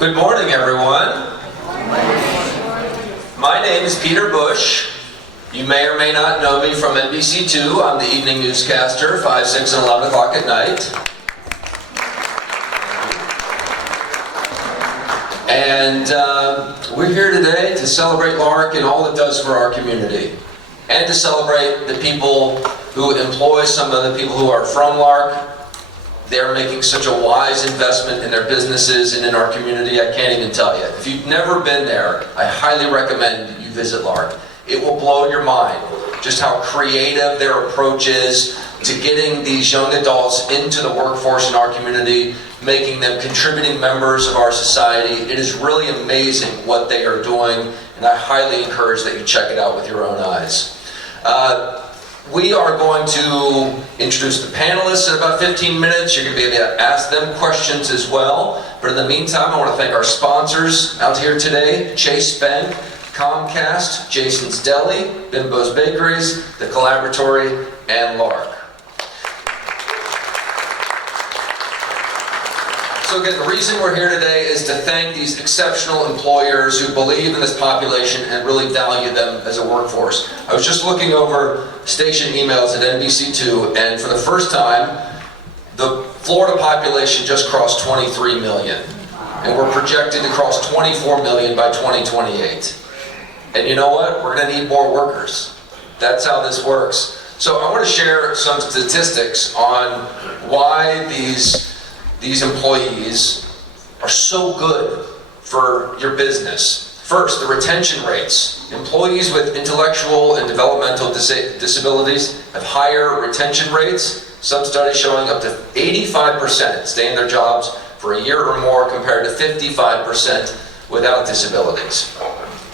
Good morning, everyone. My name is Peter Bush. You may or may not know me from NBC2. I'm the evening newscaster, 5, 6, and 11 o'clock at night. And we're here today to celebrate LARC and all it does for our community. And to celebrate the people who employ some of the people who are from LARC. They're making such a wise investment in their businesses and in our community, I can't even tell you. If you've never been there, I highly recommend you visit LARC. It will blow your mind just how creative their approach is to getting these young adults into the workforce in our community, making them contributing members of our society. It is really amazing what they are doing, and I highly encourage that you check it out with your own eyes. We are going to introduce the panelists in about 15 minutes. You're going to be able to ask them questions as well. But in the meantime, I want to thank our sponsors out here today, Chase Bank, Comcast, Jason's Deli, Bimbo's Bakeries, The Collaboratory, and LARC. So again, the reason we're here today is to thank these exceptional employers who believe in this population and really value them as a workforce. I was just looking over station emails at NBC2, and for the first time, the Florida population just crossed 23 million. And we're projected to cross 24 million by 2028. And you know what? We're going to need more workers. That's how this works. So I want to share some statistics on why these employees are so good for your business. First, the retention rates. Employees with intellectual and developmental disabilities have higher retention rates. Some studies showing up to 85% stay in their jobs for a year or more compared to 55% without disabilities.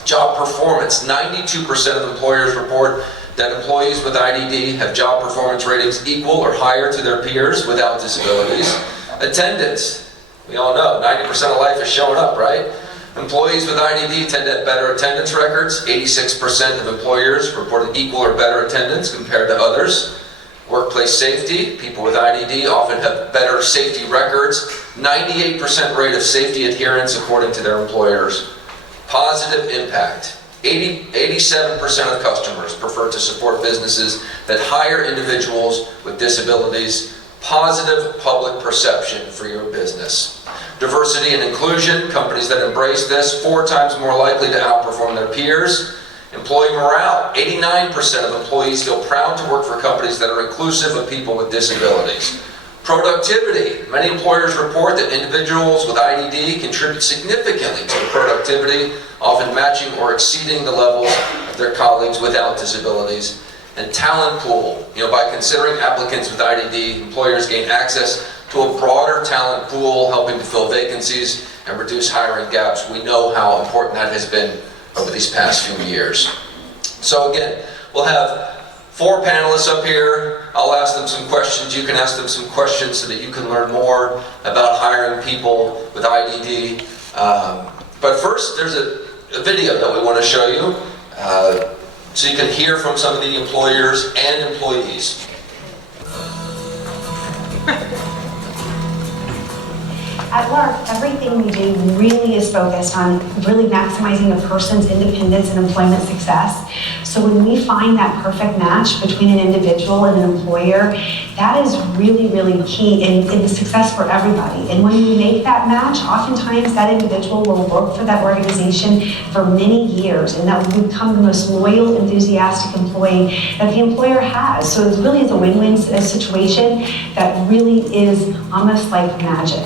Job performance. 92% of employers report that employees with IDD have job performance ratings equal or higher to their peers without disabilities. Attendance. We all know 90% of life is showing up, right? Employees with IDD tend to have better attendance records. 86% of employers reported equal or better attendance compared to others. Workplace safety. People with IDD often have better safety records. 98% rate of safety adherence according to their employers. Positive impact. 87% of customers prefer to support businesses that hire individuals with disabilities. Positive public perception for your business. Diversity and inclusion. Companies that embrace this 4 times more likely to outperform their peers. Employee morale. 89% of employees feel proud to work for companies that are inclusive of people with disabilities. Productivity. Many employers report that individuals with IDD contribute significantly to productivity, often matching or exceeding the levels of their colleagues without disabilities. And talent pool. By considering applicants with IDD, employers gain access to a broader talent pool, helping to fill vacancies and reduce hiring gaps. We know how important that has been over these past few years. So again, we'll have 4 panelists up here. I'll ask them some questions. You can ask them some questions so that you can learn more about hiring people with IDD. But first, there's a video that we want to show you. So you can hear from some of the employers and employees. At LARC, everything we do really is focused on really maximizing a person's independence and employment success. So when we find that perfect match between an individual and an employer, that is really, really key in the success for everybody. And when we make that match, oftentimes that individual will work for that organization for many years, and that will become the most loyal, enthusiastic employee that the employer has. So it really is a win-win situation that really is almost like magic.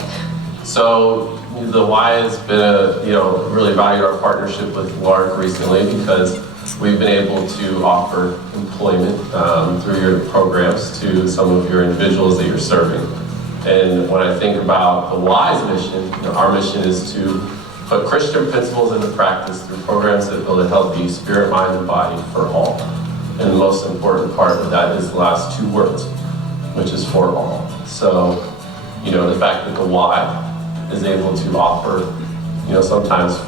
So the why has been really valued our partnership with LARC recently because we've been able to offer employment through your programs to some of your individuals that you're serving. And when I think about the why's mission, our mission is to put Christian principles into practice through programs that build a healthy spirit, mind, and body for all. And the most important part of that is the last 2 words, which is for all. So, the fact that the why is able to offer, sometimes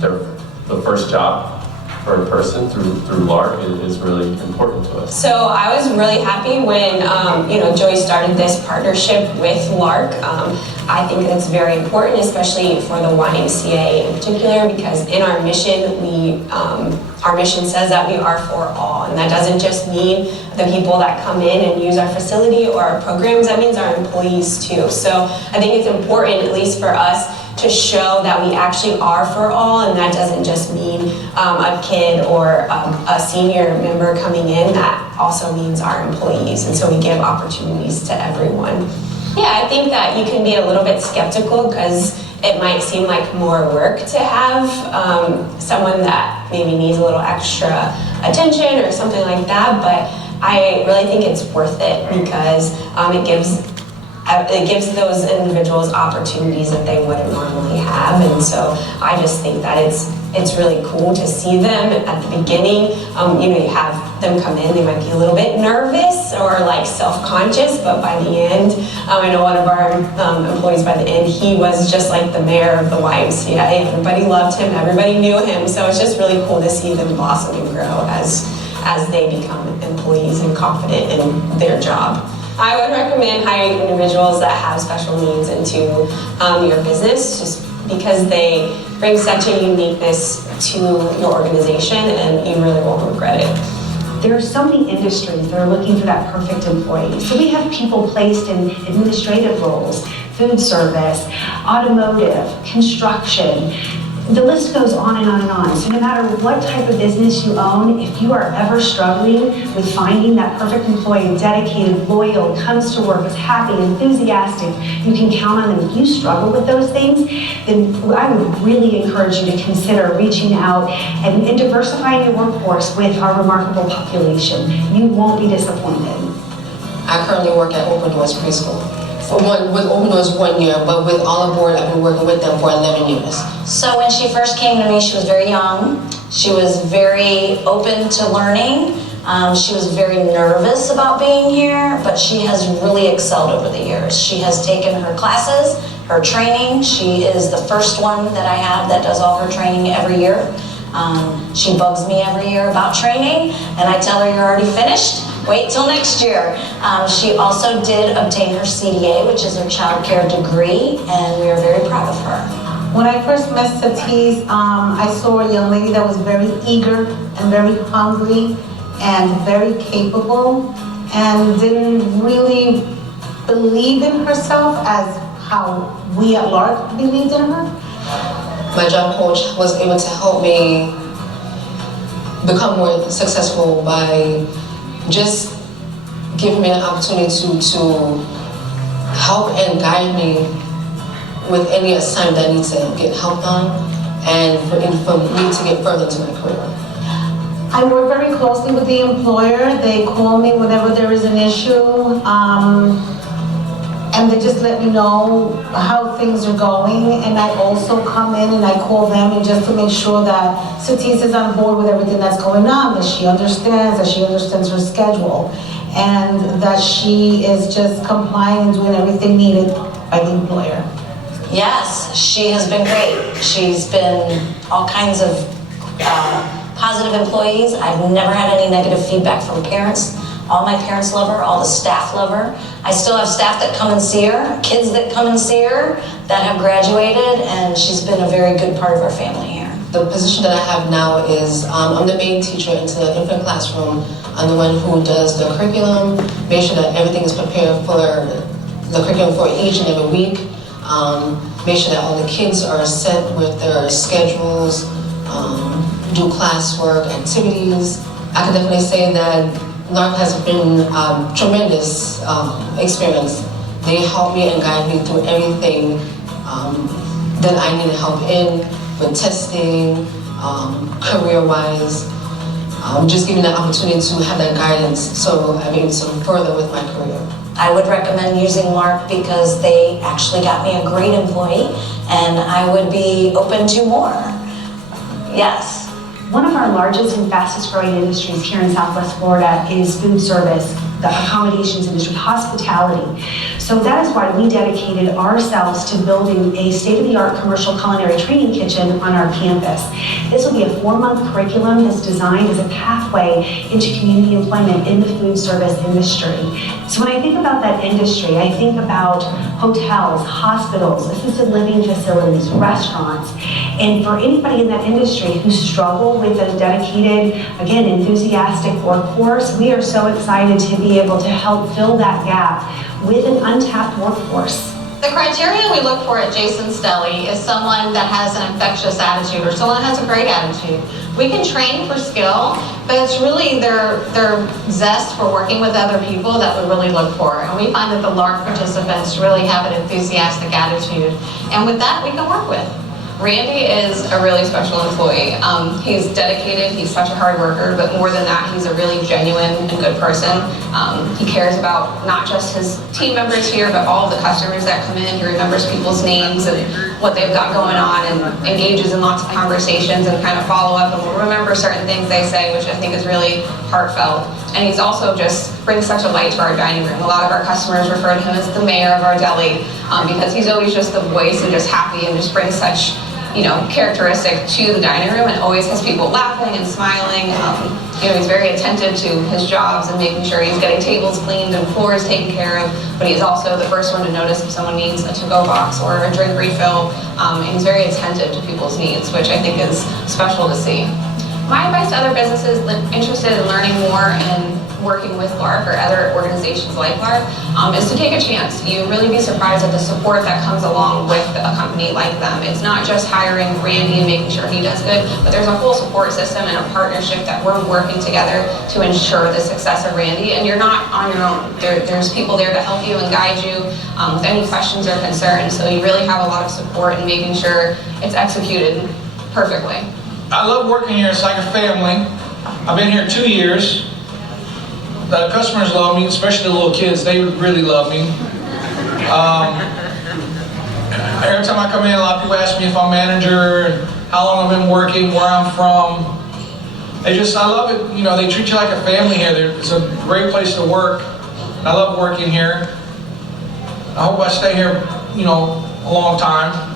the first job for a person through LARC is really important to us. So I was really happy when Joey started this partnership with LARC. I think that it's very important, especially for the YMCA in particular, because in our mission, our mission says that we are for all, and that doesn't just mean the people that come in and use our facility or our programs, that means our employees too. So I think it's important, at least for us, to show that we actually are for all, and that doesn't just mean a kid or a senior member coming in, that also means our employees, and so we give opportunities to everyone. Yeah, I think that you can be a little bit skeptical because it might seem like more work to have someone that maybe needs a little extra attention or something like that, but I really think it's worth it because it gives those individuals opportunities that they wouldn't normally have, and so I just think that it's really cool to see them at the beginning. You have them come in, they might be a little bit nervous or like self-conscious, but by the end, I know one of our employees by the end, he was just like the mayor of the YMCA. Everybody loved him, everybody knew him, so it's just really cool to see them blossom and grow as they become employees and confident in their job. I would recommend hiring individuals that have special needs into your business, just because they bring such a uniqueness to your organization, and you really won't regret it. There are so many industries that are looking for that perfect employee. So we have people placed in administrative roles, food service, automotive, construction. The list goes on and on and on. So no matter what type of business you own, if you are ever struggling with finding that perfect employee, dedicated, loyal, comes to work, is happy, enthusiastic, you can count on them. If you struggle with those things, then I would really encourage you to consider reaching out and diversifying your workforce with our remarkable population. You won't be disappointed. I currently work at Open Doors Preschool. With Open Doors 1 year, but with All Aboard, I've been working with them for 11 years. So when she first came to me, she was very young. She was very open to learning. She was very nervous about being here, but she has really excelled over the years. She has taken her classes, her training. She is the first one that I have that does all her training every year. She bugs me every year about training, and I tell her, you're already finished. Wait till next year. She also did obtain her CDA, which is her child care degree, and we are very proud of her. When I first met Satis, I saw a young lady that was very eager and very hungry and very capable, and didn't really believe in herself as how we at LARC believed in her. My job coach was able to help me become more successful by just giving me an opportunity to help and guide me with any assignment that I need to get help on, and for me to get further into my career. I work very closely with the employer. They call me whenever there is an issue, and they just let me know how things are going, and I also come in and I call them and just to make sure that Satis is on board with everything that's going on, that she understands her schedule, and that she is just complying and doing everything needed by the employer. Yes, she has been great. She's been all kinds of positive employees. I've never had any negative feedback from parents. All my parents love her, all the staff love her. I still have staff that come and see her, kids that come and see her that have graduated, and she's been a very good part of our family here. The position that I have now is I'm the main teacher into the infant classroom. I'm the one who does the curriculum, make sure that everything is prepared for the curriculum for each and every week, make sure that all the kids are set with their schedules, do classwork, activities. I can definitely say that LARC has been a tremendous experience. They help me and guide me through everything that I need help in, with testing, career-wise, just giving me the opportunity to have that guidance so I'm able to further with my career. I would recommend using LARC because they actually got me a great employee, and I would be open to more. Yes. One of our largest and fastest growing industries here in Southwest Florida is food service, the accommodations industry, hospitality. So that is why we dedicated ourselves to building a state-of-the-art commercial culinary training kitchen on our campus. This will be a 4-month curriculum that's designed as a pathway into community employment in the food service industry. So when I think about that industry, I think about hotels, hospitals, assisted living facilities, restaurants. And for anybody in that industry who struggle with a dedicated, again, enthusiastic workforce, we are so excited to be able to help fill that gap with an untapped workforce. The criteria we look for at Jason's Deli is someone that has an infectious attitude or someone that has a great attitude. We can train for skill, but it's really their zest for working with other people that we really look for. And we find that the LARC participants really have an enthusiastic attitude. And with that, we can work with. Randy is a really special employee. He's dedicated, he's such a hard worker, but more than that, he's a really genuine and good person. He cares about not just his team members here, but all of the customers that come in. He remembers people's names and what they've got going on and engages in lots of conversations and kind of follow up and will remember certain things they say, which I think is really heartfelt. And he's also just brings such a light to our dining room. A lot of our customers refer to him as the mayor of our deli because he's always just the voice and just happy and just brings such characteristic to the dining room and always has people laughing and smiling. He's very attentive to his jobs and making sure he's getting tables cleaned and floors taken care of, but he's also the first one to notice if someone needs a to-go box or a drink refill. And he's very attentive to people's needs, which I think is special to see. My advice to other businesses interested in learning more and working with LARC or other organizations like LARC is to take a chance. You'd really be surprised at the support that comes along with a company like them. It's not just hiring Randy and making sure he does good, but there's a whole support system and a partnership that we're working together to ensure the success of Randy. And you're not on your own. There's people there to help you and guide you with any questions or concerns. So you really have a lot of support in making sure it's executed perfectly. I love working here. It's like a family. I've been here 2 years. The customers love me, especially the little kids. They really love me. Every time I come in, a lot of people ask me if I'm manager, and how long I've been working, where I'm from. I love it. They treat you like a family here. It's a great place to work. I love working here. I hope I stay here, a long time.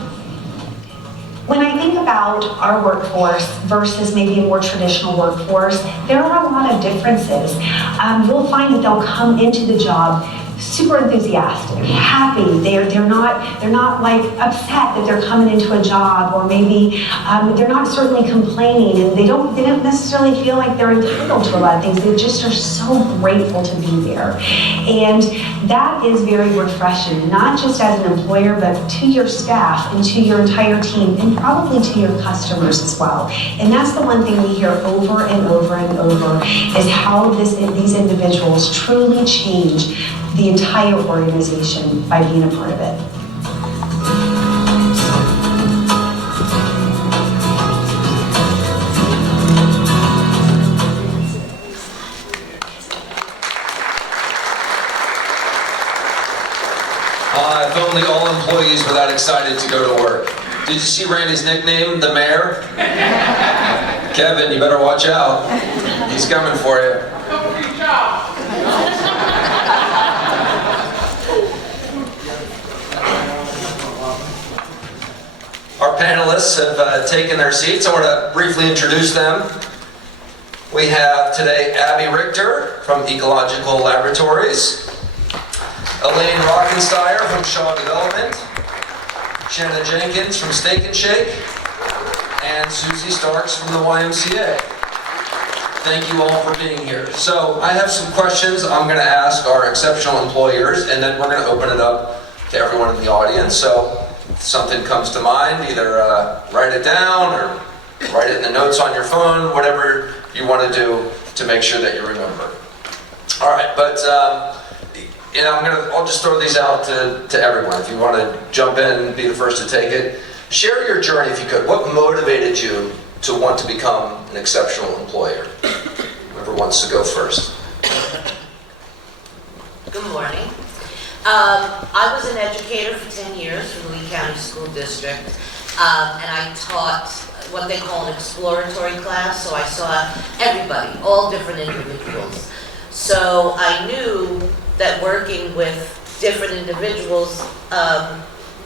When I think about our workforce versus maybe a more traditional workforce, there are a lot of differences. You'll find that they'll come into the job super enthusiastic, happy. They're not like upset that they're coming into a job, or maybe they're not certainly complaining, and they don't necessarily feel like they're entitled to a lot of things. They just are so grateful to be there. And that is very refreshing, not just as an employer, but to your staff and to your entire team, and probably to your customers as well. And that's the one thing we hear over and over and over, is how these individuals truly change the entire organization by being a part of it. If only all employees were that excited to go to work. Did you see Randy's nickname, the mayor? Kevin, you better watch out. He's coming for you. Our panelists have taken their seats. I want to briefly introduce them. We have today Abby Richter from Ecological Laboratories, Elaine Rockensteyer from Shaw Development, Shanna Jenkins from Steak and Shake, and Susie Starks from the YMCA. Thank you all for being here. So I have some questions I'm going to ask our exceptional employers, and then we're going to open it up to everyone in the audience. So if something comes to mind, either write it down or write it in the notes on your phone, whatever you want to do to make sure that you remember. All right, but I'll just throw these out to everyone. If you want to jump in, be the first to take it. Share your journey if you could. What motivated you to want to become an exceptional employer? Whoever wants to go first. Good morning. I was an educator for 10 years for the Lee County School District, and I taught what they call an exploratory class, so I saw everybody, all different individuals. So I knew that working with different individuals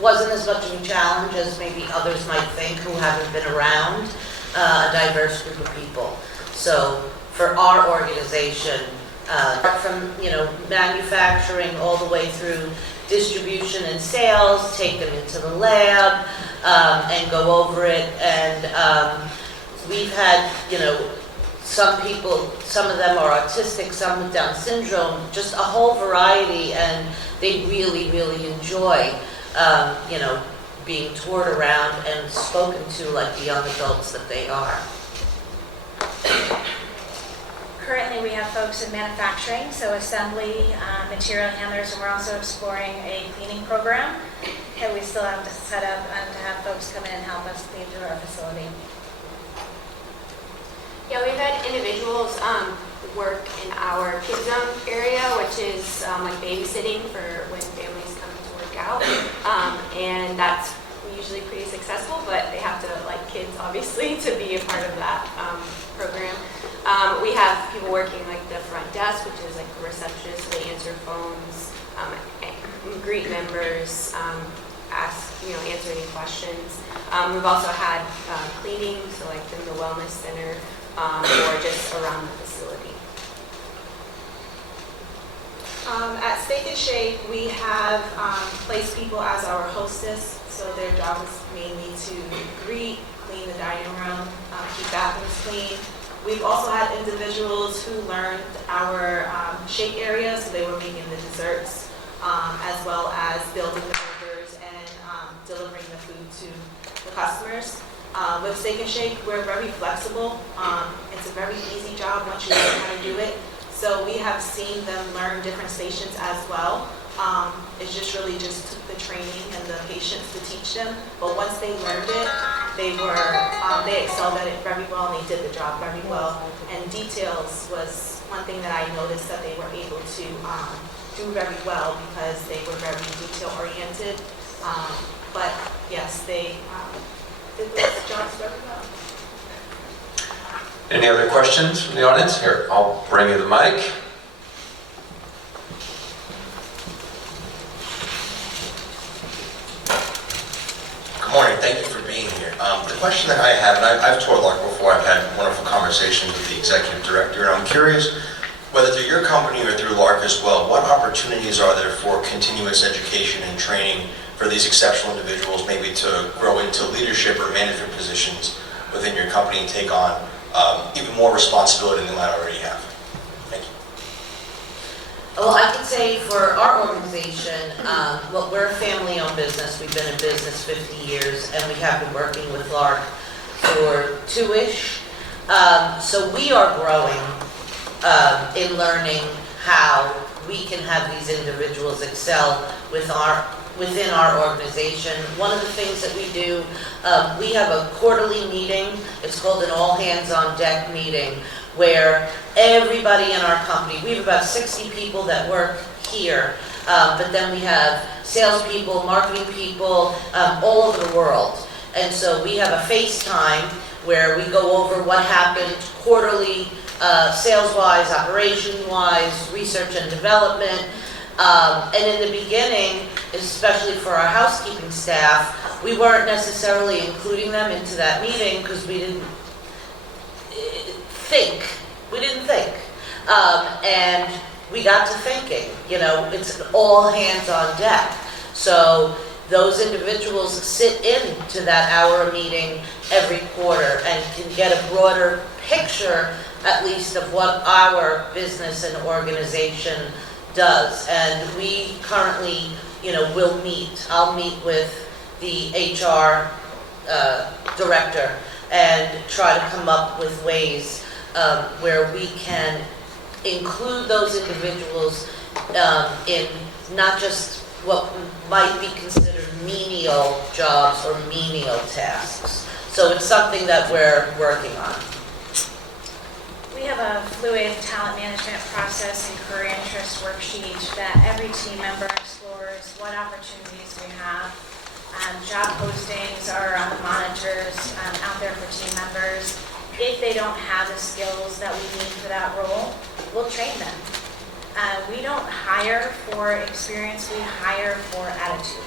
wasn't as much of a challenge as maybe others might think who haven't been around a diverse group of people. So for our organization, from manufacturing all the way through distribution and sales, take them into the lab and go over it. And we've had, some people, some of them are autistic, some with Down syndrome, just a whole variety, and they really, really enjoy, being toured around and spoken to like the young adults that they are. Currently, we have folks in manufacturing, so assembly, material handlers, and we're also exploring a cleaning program. And we still have to set up and to have folks come in and help us clean through our facility. Yeah, we've had individuals work in our kids zone area, which is like babysitting for when families come to work out, and that's usually pretty successful, but they have to like kids obviously to be a part of that program. We have people working like the front desk, which is like the receptionist, they answer phones, greet members, answer any questions. We've also had cleaning, so like in the wellness center or just around the facility. At Steak and Shake, we have placed people as our hostess, so their job is mainly to greet, clean the dining room, keep bathrooms clean. We've also had individuals who learned our shake area, so they were making the desserts, as well as building the burgers and delivering the food to the customers. With Steak and Shake, we're very flexible. It's a very easy job once you learn how to do it. So we have seen them learn different stations as well. It's just really just took the training and the patience to teach them. But once they learned it, they excelled at it very well, and they did the job very well. And details was one thing that I noticed that they were able to do very well because they were very detail oriented. But yes, they did those jobs very well. Any other questions from the audience? Here, I'll bring you the mic. Good morning, thank you for being here. The question that I have, and I've toured LARC before, I've had wonderful conversations with the executive director, and I'm curious whether through your company or through LARC as well, what opportunities are there for continuous education and training for these exceptional individuals, maybe to grow into leadership or management positions within your company and take on even more responsibility than they might already have? Thank you. Well, I can say for our organization, well, we're a family-owned business. We've been in business 50 years, and we have been working with LARC for 2-ish. So we are growing in learning how we can have these individuals excel within our organization. One of the things that we do, we have a quarterly meeting. It's called an all-hands-on-deck meeting, where everybody in our company, we have about 60 people that work here, but then we have salespeople, marketing people, all over the world. And so we have a FaceTime where we go over what happened quarterly, sales-wise, operation-wise, research and development. And in the beginning, especially for our housekeeping staff, we weren't necessarily including them into that meeting because we didn't think. And we got to thinking, it's an all hands on deck. So those individuals sit into that hour meeting every quarter and can get a broader picture, at least, of what our business and organization does. And we currently, will meet. I'll meet with the HR director and try to come up with ways where we can include those individuals in not just what might be considered menial jobs or menial tasks. So it's something that we're working on. We have a fluid talent management process and career interest worksheet that every team member explores what opportunities we have. Job postings are monitors out there for team members. If they don't have the skills that we need for that role, we'll train them. We don't hire for experience, we hire for attitude.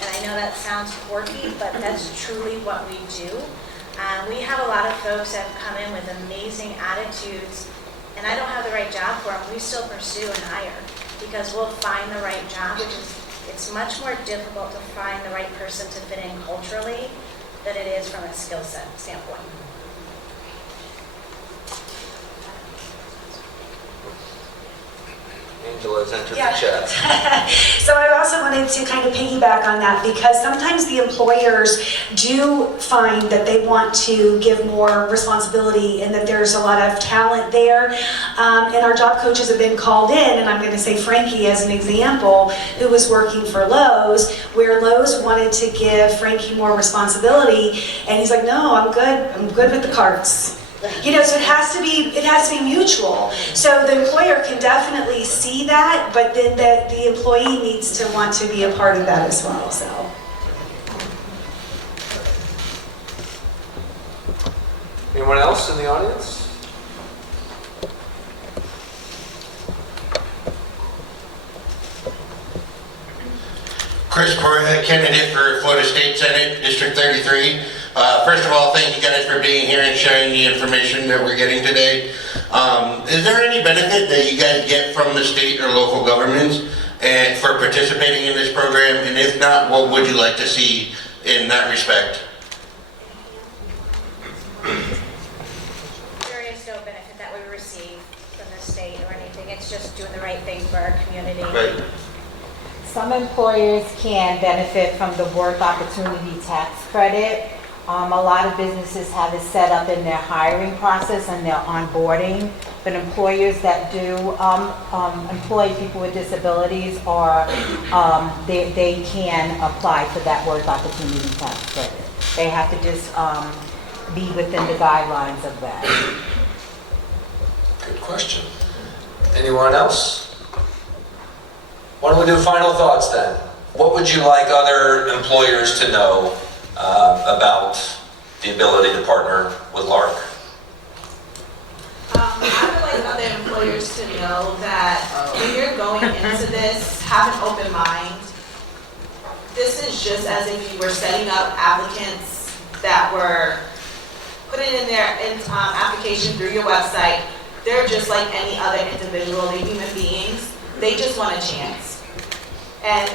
And I know that sounds quirky, but that's truly what we do. We have a lot of folks that come in with amazing attitudes, and I don't have the right job for them. We still pursue and hire because we'll find the right job, which is, it's much more difficult to find the right person to fit in culturally than it is from a skill set standpoint. Angela's entered the chat. So I also wanted to kind of piggyback on that because sometimes the employers do find that they want to give more responsibility and that there's a lot of talent there. And our job coaches have been called in, and I'm going to say Frankie as an example, who was working for Lowe's, where Lowe's wanted to give Frankie more responsibility, and he's like, no, I'm good with the carts. You know, so it has to be mutual. So the employer can definitely see that, but then the employee needs to want to be a part of that as well. So. Anyone else in the audience? Chris Correa, candidate for Florida State Senate, District 33. First of all, thank you guys for being here and sharing the information that we're getting today. Is there any benefit that you guys get from the state or local governments and for participating in this program? And if not, what would you like to see in that respect? There is no benefit that we receive from the state or anything. It's just doing the right thing for our community. Right. Some employers can benefit from the work opportunity tax credit. A lot of businesses have it set up in their hiring process and their onboarding, but employers that do employ people with disabilities are they can apply for that work opportunity tax credit. They have to just be within the guidelines of that. Good question. Anyone else? Why don't we do final thoughts then? What would you like other employers to know about the ability to partner with LARC? I would like other employers to know that when you're going into this, have an open mind. This is just as if you were setting up applicants that were putting in their application through your website. They're just like any other individual, they're human beings. They just want a chance. And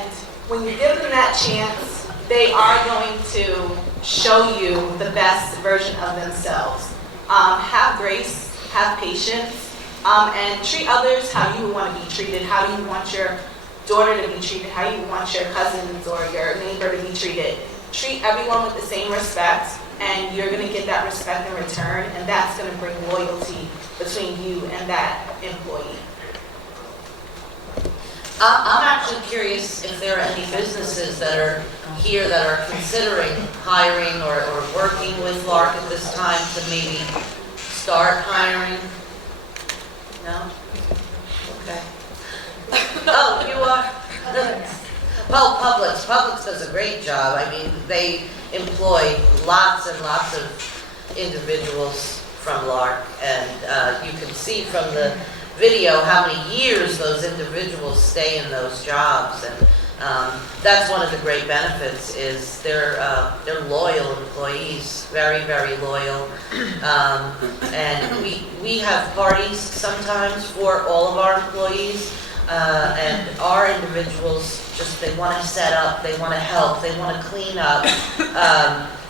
when you give them that chance, they are going to show you the best version of themselves. Have grace, have patience, and treat others how you want to be treated. How do you want your daughter to be treated? How do you want your cousins or your neighbor to be treated? Treat everyone with the same respect, and you're going to get that respect in return, and that's going to bring loyalty between you and that employee. I'm actually curious if there are any businesses that are here that are considering hiring or working with LARC at this time to maybe start hiring? No? Okay. Oh, you are? Well, Publix does a great job. I mean, they employ lots and lots of individuals from LARC, and you can see from the video how many years those individuals stay in those jobs, and that's one of the great benefits is they're loyal employees, very, very loyal, and we have parties sometimes for all of our employees, and our individuals just, they want to set up, they want to help, they want to clean up,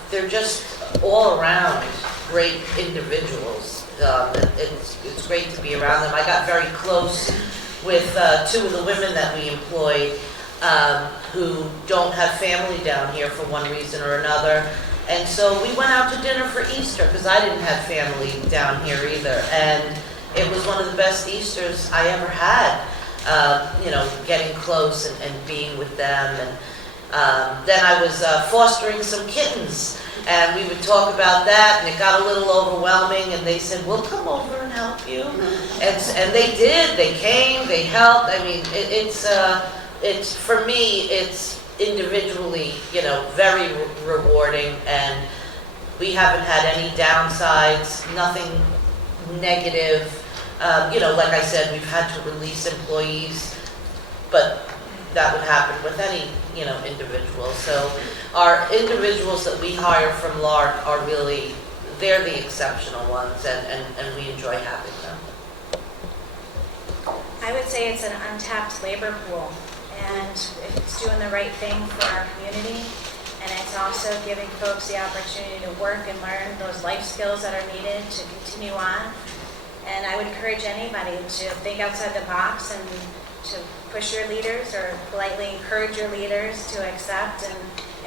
they're just all around great individuals. It's great to be around them. I got very close with two of the women that we employed who don't have family down here for one reason or another. And so we went out to dinner for Easter because I didn't have family down here either. And it was one of the best Easters I ever had, you know, getting close and being with them. And then I was fostering some kittens. And we would talk about that, and it got a little overwhelming, and they said, we'll come over and help you. And they did, they came, they helped. I mean, it's for me, it's individually, you know, very rewarding, and we haven't had any downsides, nothing negative. Like I said, we've had to release employees, but that would happen with any, individual. So our individuals that we hire from LARC are really, they're the exceptional ones, and we enjoy having them. I would say it's an untapped labor pool, and it's doing the right thing for our community, and it's also giving folks the opportunity to work and learn those life skills that are needed to continue on. And I would encourage anybody to think outside the box and to push your leaders or politely encourage your leaders to accept and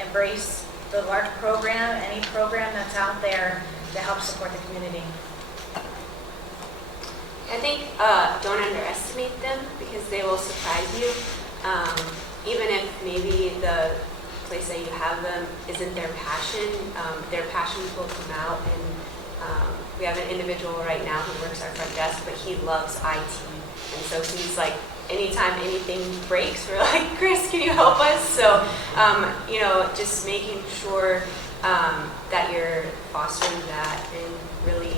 embrace the LARC program, any program that's out there to help support the community. I think don't underestimate them because they will surprise you. Even if maybe the place that you have them isn't their passions will come out. And we have an individual right now who works our front desk, but he loves IT. And so he's like, anytime anything breaks, we're like, Chris, can you help us? So, just making sure that you're fostering that and really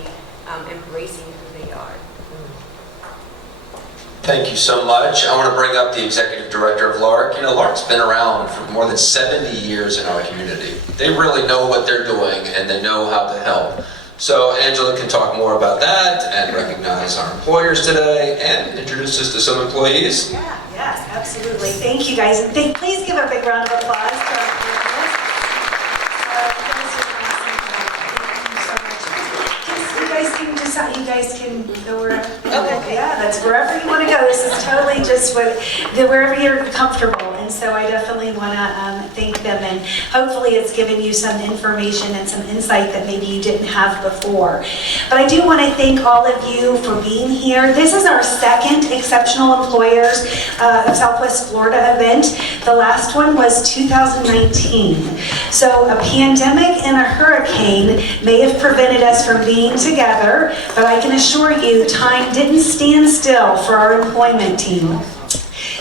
embracing who they are. Thank you so much. I want to bring up the Executive Director of LARC. LARC's been around for more than 70 years in our community. They really know what they're doing and they know how to help. So Angela can talk more about that and recognize our employers today and introduce us to some employees. Yeah, yes, absolutely. Thank you guys. And please give a big round of applause to our employers. You guys can go wherever. Okay. Yeah, that's wherever you want to go. This is totally just wherever you're comfortable. And so I definitely want to thank them, and hopefully it's given you some information and some insight that maybe you didn't have before. But I do want to thank all of you for being here. This is our second Exceptional Employers of Southwest Florida event. The last one was 2019. So a pandemic and a hurricane may have prevented us from being together, but I can assure you time didn't stand still for our employment team.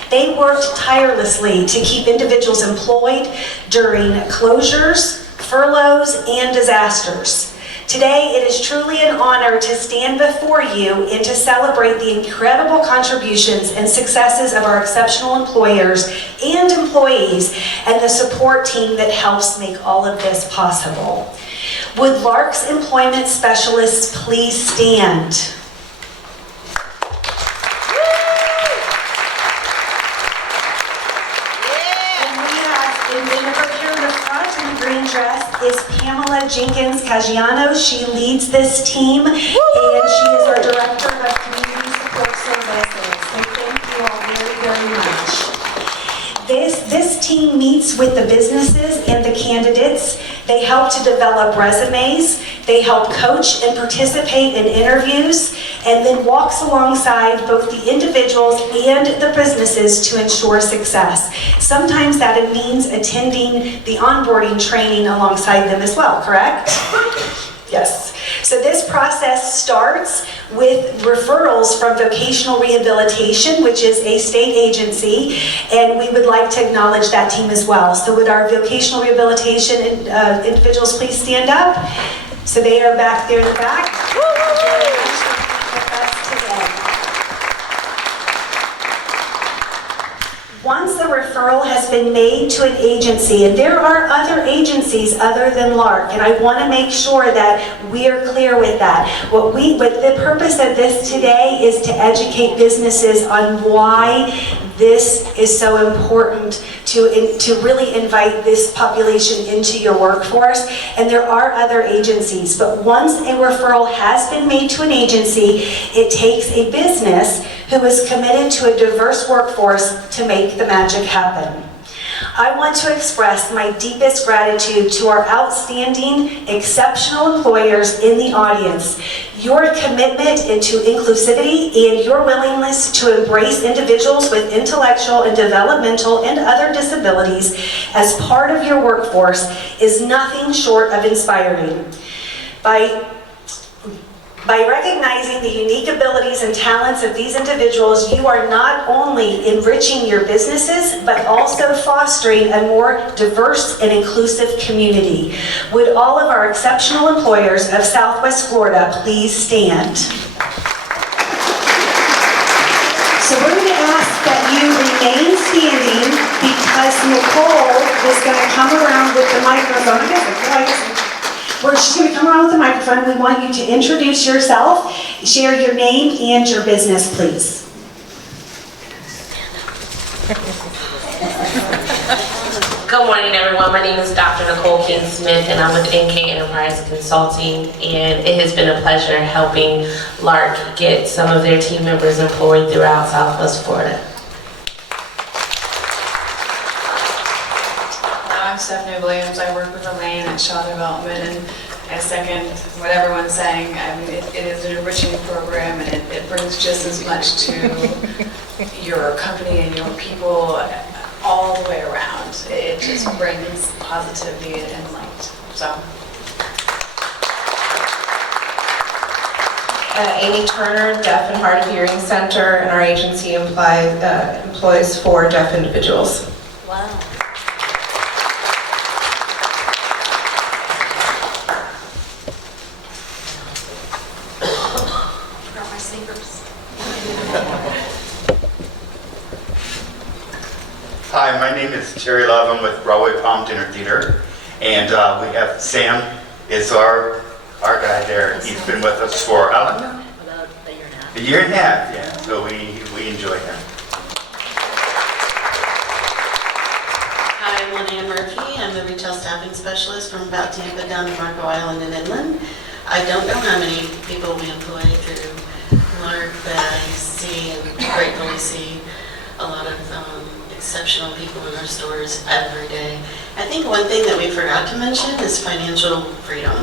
They worked tirelessly to keep individuals employed during closures, furloughs, and disasters. Today, it is truly an honor to stand before you and to celebrate the incredible contributions and successes of our exceptional employers and employees and the support team that helps make all of this possible. Would LARC's employment specialists please stand? Dress is Pamela Jenkins Caggiano. She leads this team, and she is our Director of Community Support Services. So thank you all very, very much. This team meets with the businesses and the candidates. They help to develop resumes. They help coach and participate in interviews, and then walks alongside both the individuals and the businesses to ensure success. Sometimes that means attending the onboarding training alongside them as well, correct? Yes. So this process starts with referrals from Vocational Rehabilitation, which is a state agency, and we would like to acknowledge that team as well. So would our Vocational Rehabilitation individuals please stand up? So they are back there in the back. Once a referral has been made to an agency, and there are other agencies other than LARC, and I want to make sure that we are clear with that. What the purpose of this today is to educate businesses on why this is so important to really invite this population into your workforce. And there are other agencies, but once a referral has been made to an agency, it takes a business who is committed to a diverse workforce to make the magic happen. I want to express my deepest gratitude to our outstanding, exceptional employers in the audience. Your commitment into inclusivity and your willingness to embrace individuals with intellectual and developmental and other disabilities as part of your workforce is nothing short of inspiring. By recognizing the unique abilities and talents of these individuals, you are not only enriching your businesses, but also fostering a more diverse and inclusive community. Would all of our exceptional employers of Southwest Florida please stand? standing because Nicole is going to come around with the microphone. She's going to come around with the microphone. We want you to introduce yourself, share your name and your business, please. Good morning, everyone. My name is Dr. Nicole King-Smith, and I'm with NK Enterprise Consulting, and it has been a pleasure helping LARC get some of their team members employed throughout Southwest Florida. I'm Stephanie Williams. I work with Elaine at Shaw Development, and I second what everyone's saying. I mean, it is an enriching program, and it brings just as much to your company and your people all the way around. It just brings positivity and light. So. Amy Turner, Deaf and Hard of Hearing Center, and our agency employs 4 deaf individuals. Wow. Forgot my sneakers. Hi, my name is Terry Love. I'm with Broadway Palm Dinner Theater, and we have Sam is our guy there. He's been with us for how long now? About a year and a half. A year and a half, yeah. So we enjoy him. Hi, I'm Lynn Murphy. I'm the retail staffing specialist from about Tampa down to Marco Island and inland. I don't know how many people we employ through LARC, but I see and gratefully see a lot of exceptional people in our stores every day. I think one thing that we forgot to mention is financial freedom.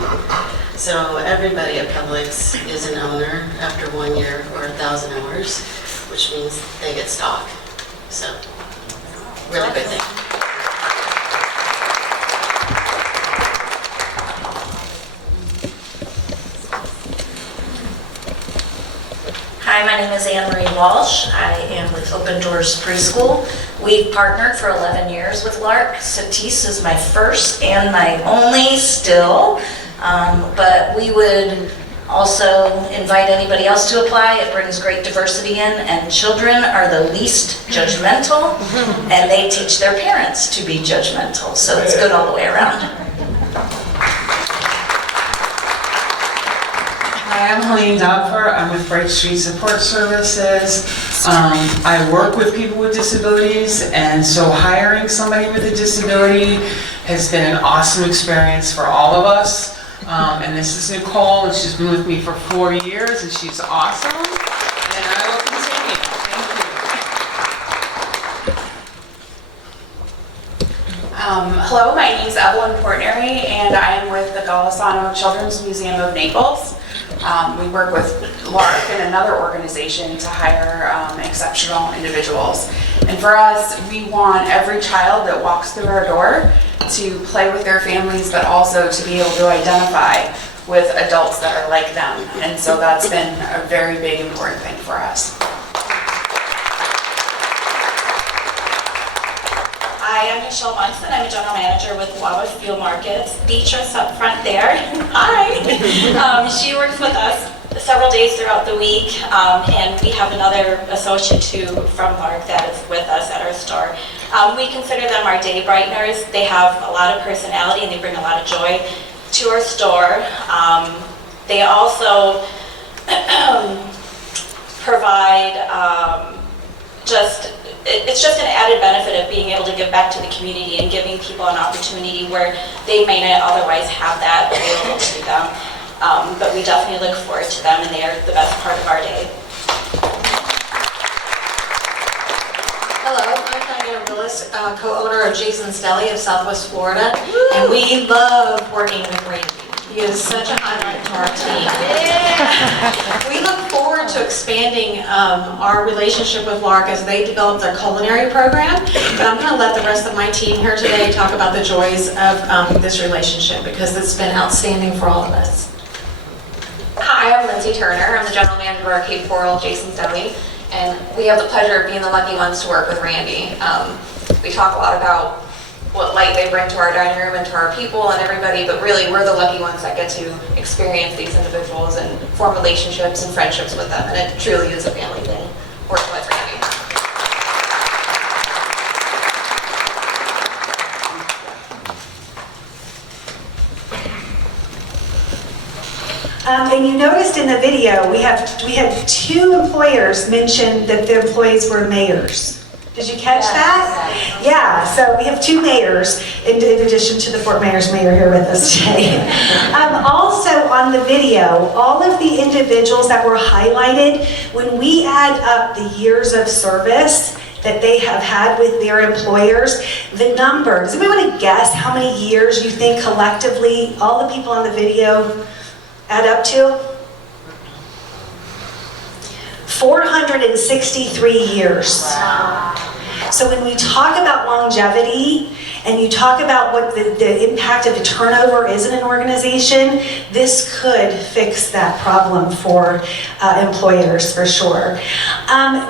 So everybody at Publix is an owner after 1 year or 1,000 hours, which means they get stock. So, really good thing. Hi, my name is Anne Marie Walsh. I am with Open Doors Preschool. We've partnered for 11 years with LARC. Satis is my first and my only still, but we would also invite anybody else to apply. It brings great diversity in, and children are the least judgmental, and they teach their parents to be judgmental, so it's good all the way around. Hi, I'm Helene Dogfer. I'm with Bright Street Support Services. I work with people with disabilities, and so hiring somebody with a disability has been an awesome experience for all of us. And this is Nicole, and she's been with me for 4 years, and she's awesome. And I will continue. Thank you. Hello, my name is Evelyn Portnery, and I am with the Golisano Children's Museum of Naples. We work with LARC and another organization to hire exceptional individuals. And for us, we want every child that walks through our door to play with their families, but also to be able to identify with adults that are like them. And so that's been a very big, important thing for us. Hi, I'm Michelle Munson. I'm a general manager with Wawa Field Markets. Beatrice up front there. Hi. She works with us several days throughout the week, and we have another associate too from LARC that is with us at our store. We consider them our day brighteners. They have a lot of personality and they bring a lot of joy to our store. They also provide it's just an added benefit of being able to give back to the community and giving people an opportunity where they may not otherwise have that available to them. But we definitely look forward to them, and they are the best part of our day. Hello, I'm Diana Willis, co-owner of Jason's Deli of Southwest Florida, and we love working with Randy. He is such a highlight to our team. Yeah. We look forward to expanding our relationship with LARC as they develop their culinary program, but I'm going to let the rest of my team here today talk about the joys of this relationship, because it's been outstanding for all of us. Hi, I'm Lindsay Turner. I'm the general manager of Cape Coral, Jason's Deli, and we have the pleasure of being the lucky ones to work with Randy. We talk a lot about what light they bring to our dining room and to our people and everybody, but really we're the lucky ones that get to experience these individuals and form relationships and friendships with them, and it truly is a family thing working with Randy. And you noticed in the video, we had 2 employers mention that their employees were mayors. Did you catch that? Yeah, so we have 2 mayors in addition to the Fort Myers mayor here with us today. Also on the video, all of the individuals that were highlighted, when we add up the years of service that they have had with their employers, the numbers, do we want to guess how many years you think collectively all the people on the video add up to? 463 years. Wow. So when we talk about longevity and you talk about what the impact of the turnover is in an organization, this could fix that problem for employers for sure.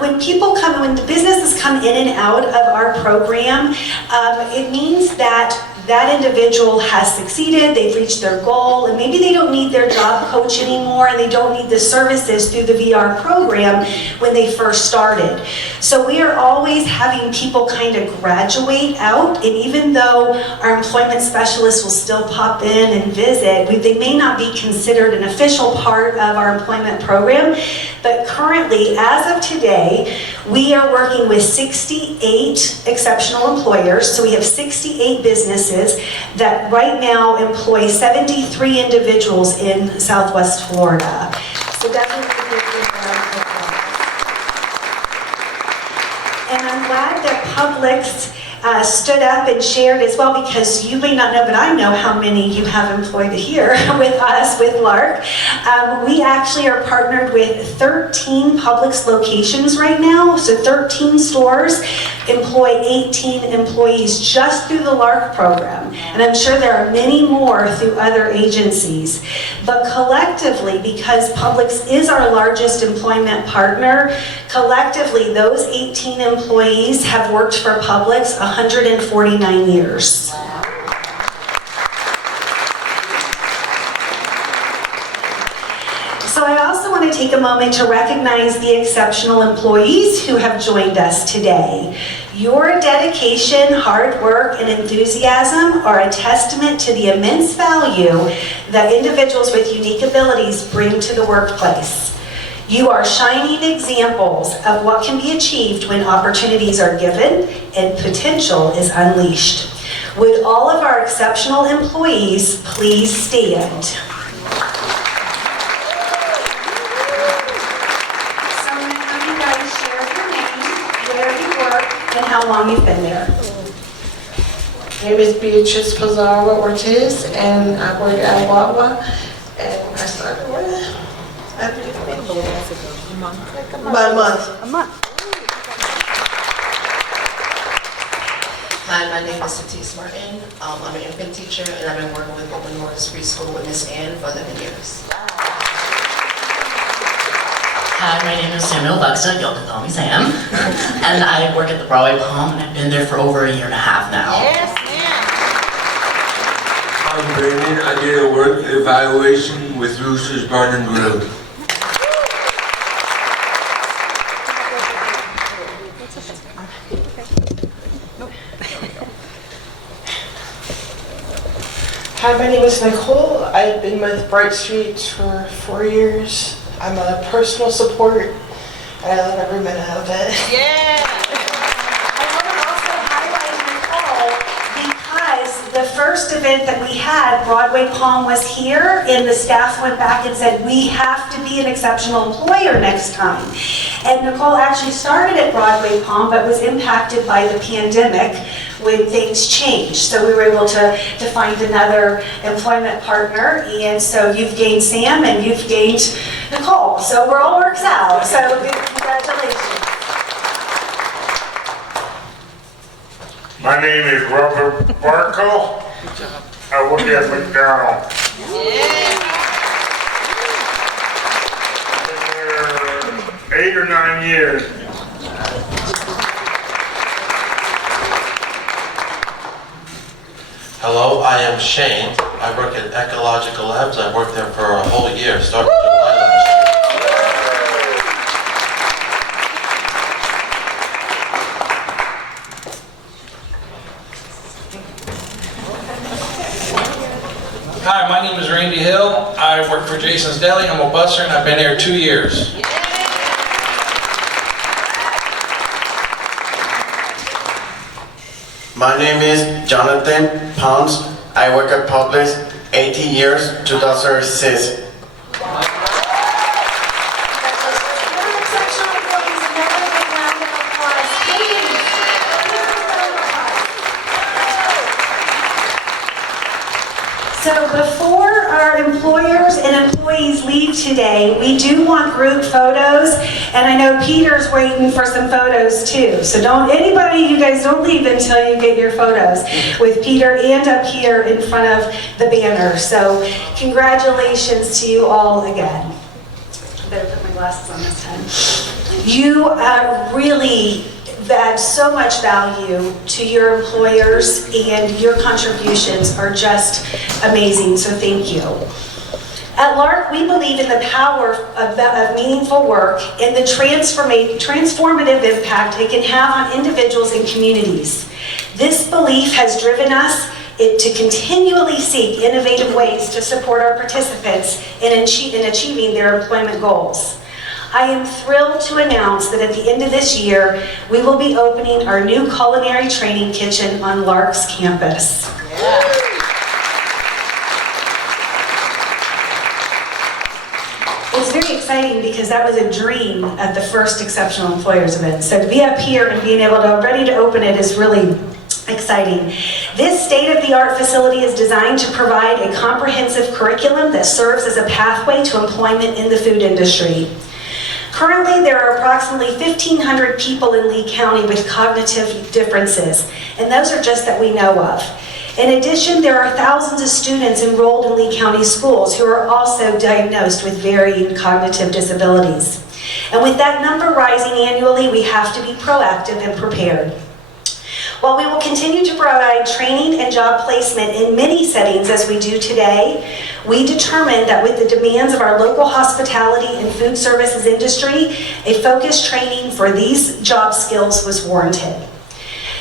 When the businesses come in and out of our program, it means that that individual has succeeded, they've reached their goal, and maybe they don't need their job coach anymore and they don't need the services through the VR program when they first started. So we are always having people kind of graduate out, and even though our employment specialists will still pop in and visit, they may not be considered an official part of our employment program, but currently, as of today, we are working with 68 exceptional employers, so we have 68 businesses that right now employ 73 individuals in Southwest Florida. So definitely a big round of applause. And I'm glad that Publix stood up and shared as well, because you may not know, but I know how many you have employed here with us, with LARC. We actually are partnered with 13 Publix locations right now, so 13 stores employ 18 employees just through the LARC program. And I'm sure there are many more through other agencies. But collectively, because Publix is our largest employment partner, collectively those 18 employees have worked for Publix 149 years. So I also want to take a moment to recognize the exceptional employees who have joined us today. Your dedication, hard work, and enthusiasm are a testament to the immense value that individuals with unique abilities bring to the workplace. You are shining examples of what can be achieved when opportunities are given and potential is unleashed. Would all of our exceptional employees please stand? So I'm going to have you guys share your name, where you work, and how long you've been there. My name is Beatrice Pizarro Ortiz, and I work at Wawa, and I started with about a month. Hi, my name is Satis Martin. I'm an infant teacher, and I've been working with Open Waters Preschool with Miss Ann for 11 years. Hi, my name is Samuel Buxa, y'all can call me Sam. And I work at the Broadway Palm, and I've been there for over 1.5 years now. Yes, ma'am. I'm Brandon. I did a work evaluation with Roosters Barn and Grill. Hi, my name is Nicole. I've been with Bright Streets for 4 years. I'm a personal support, and I love every minute of it. Yeah! I want to also highlight Nicole because the first event that we had, Broadway Palm was here, and the staff went back and said, we have to be an exceptional employer next time. And Nicole actually started at Broadway Palm, but was impacted by the pandemic when things changed. So we were able to find another employment partner, and so you've gained Sam and you've gained Nicole. So it all works out. So congratulations. My name is Robert Barco. I work at McDonald's. Been there 8 or 9 years. Hello, I am Shane. I work at Ecological Labs. I worked there for a whole year, starting July last year. Hi, my name is Randy Hill. I work for Jason's Deli. I'm a busser and I've been here 2 years. My name is Jonathan Pounds. I work at Publix 18 years, 2006. So before our employers and employees leave today, we do want group photos, and I know Peter's waiting for some photos too. So you guys don't leave until you get your photos with Peter and up here in front of the banner. So congratulations to you all again. I better put my glasses on this time. You really add so much value to your employers, and your contributions are just amazing, so thank you. At LARC, we believe in the power of meaningful work and the transformative impact it can have on individuals and communities. This belief has driven us to continually seek innovative ways to support our participants in achieving their employment goals. I am thrilled to announce that at the end of this year, we will be opening our new culinary training kitchen on LARC's campus. It's very exciting because that was a dream at the first Exceptional Employers event. So to be up here and being able to ready to open it is really exciting. This state-of-the-art facility is designed to provide a comprehensive curriculum that serves as a pathway to employment in the food industry. Currently, there are approximately 1,500 people in Lee County with cognitive differences, and those are just that we know of. In addition, there are thousands of students enrolled in Lee County schools who are also diagnosed with varying cognitive disabilities. And with that number rising annually, we have to be proactive and prepared. While we will continue to provide training and job placement in many settings as we do today, we determined that with the demands of our local hospitality and food services industry, a focused training for these job skills was warranted.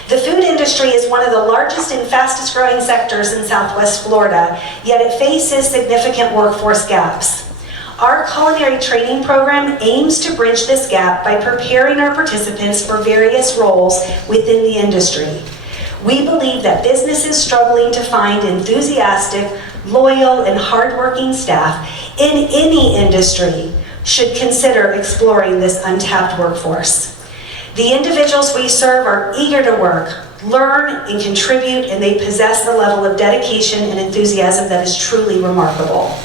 The food industry is one of the largest and fastest growing sectors in Southwest Florida, yet it faces significant workforce gaps. Our culinary training program aims to bridge this gap by preparing our participants for various roles within the industry. We believe that businesses struggling to find enthusiastic, loyal, and hardworking staff in any industry should consider exploring this untapped workforce. The individuals we serve are eager to work, learn, and contribute, and they possess the level of dedication and enthusiasm that is truly remarkable.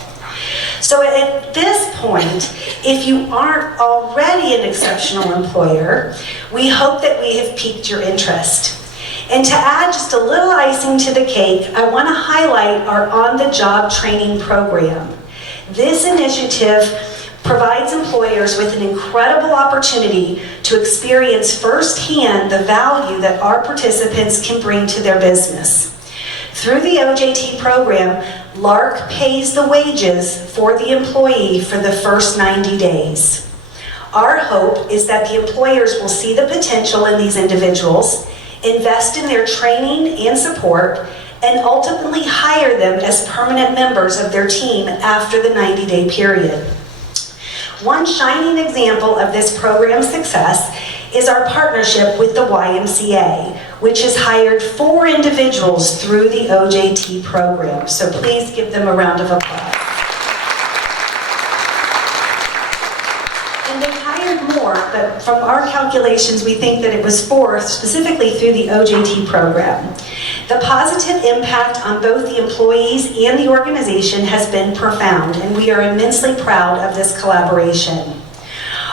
So at this point, if you aren't already an exceptional employer, we hope that we have piqued your interest. And to add just a little icing to the cake, I want to highlight our on-the-job training program. This initiative provides employers with an incredible opportunity to experience firsthand the value that our participants can bring to their business. Through the OJT program, LARC pays the wages for the employee for the first 90 days. Our hope is that the employers will see the potential in these individuals, invest in their training and support, and ultimately hire them as permanent members of their team after the 90-day period. One shining example of this program's success is our partnership with the YMCA, which has hired 4 individuals through the OJT program. So please give them a round of applause. And they've hired more, but from our calculations, we think that it was 4 specifically through the OJT program. The positive impact on both the employees and the organization has been profound, and we are immensely proud of this collaboration.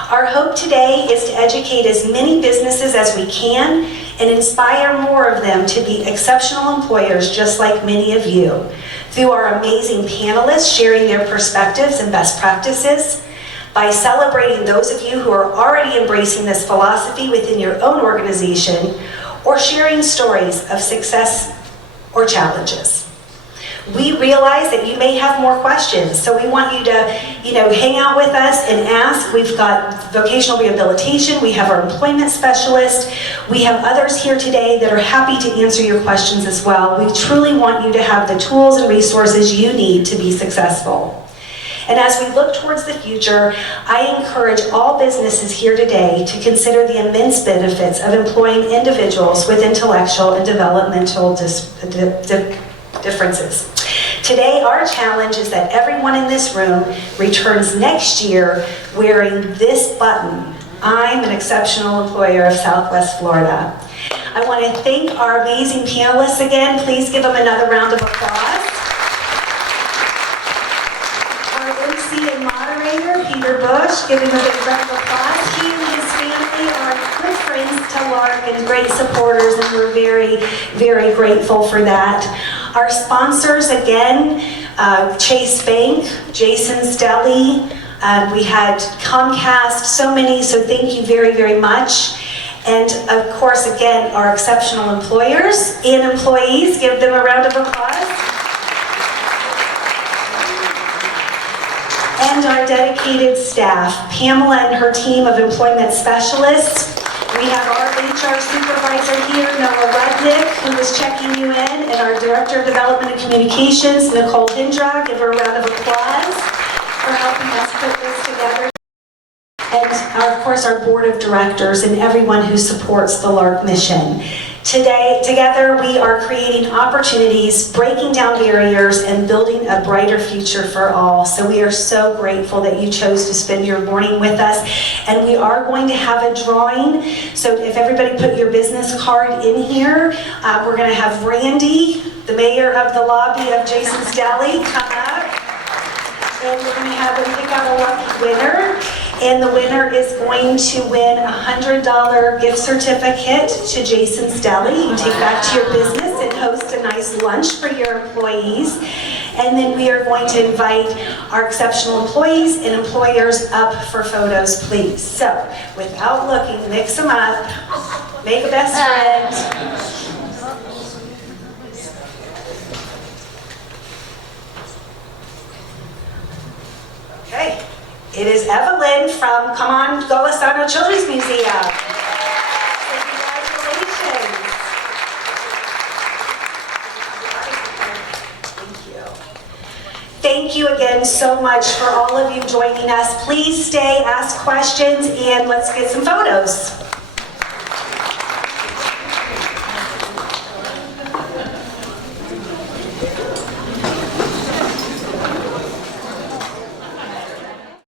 Our hope today is to educate as many businesses as we can and inspire more of them to be exceptional employers just like many of you, through our amazing panelists sharing their perspectives and best practices, by celebrating those of you who are already embracing this philosophy within your own organization, or sharing stories of success or challenges. We realize that you may have more questions, so we want you to, hang out with us and ask. We've got vocational rehabilitation, we have our employment specialist, we have others here today that are happy to answer your questions as well. We truly want you to have the tools and resources you need to be successful. And as we look towards the future, I encourage all businesses here today to consider the immense benefits of employing individuals with intellectual and developmental differences. Today, our challenge is that everyone in this room returns next year wearing this button: I'm an exceptional employer of Southwest Florida. I want to thank our amazing panelists again. Please give them another round of applause. Our MC and moderator, Peter Bush, give him a big round of applause. He and his family are good friends to LARC and great supporters, and we're very, very grateful for that. Our sponsors, again, Chase Bank, Jason's Deli, we had Comcast, so many, so thank you very, very much. And of course, again, our exceptional employers and employees, give them a round of applause. And our dedicated staff, Pamela and her team of employment specialists. We have our HR supervisor here, Noah Rudnick, who is checking you in, and our Director of Development and Communications, Nicole Hindra. Give her a round of applause for helping us put this together. And of course, our Board of Directors and everyone who supports the LARC mission. Today, together, we are creating opportunities, breaking down barriers, and building a brighter future for all. So we are so grateful that you chose to spend your morning with us. And we are going to have a drawing. So if everybody put your business card in here, we're going to have Randy, the mayor of the lobby of Jason's Deli, come up. And we're going to have him pick out a lucky winner. And the winner is going to win a $100 gift certificate to Jason's Deli. You take back to your business and host a nice lunch for your employees. And then we are going to invite our exceptional employees and employers up for photos, please. So, without looking, mix them up, make a best friend. Okay. It is Evelyn from, come on, Golisano Children's Museum. So congratulations. Thank you. Thank you again so much for all of you joining us. Please stay, ask questions, and let's get some photos.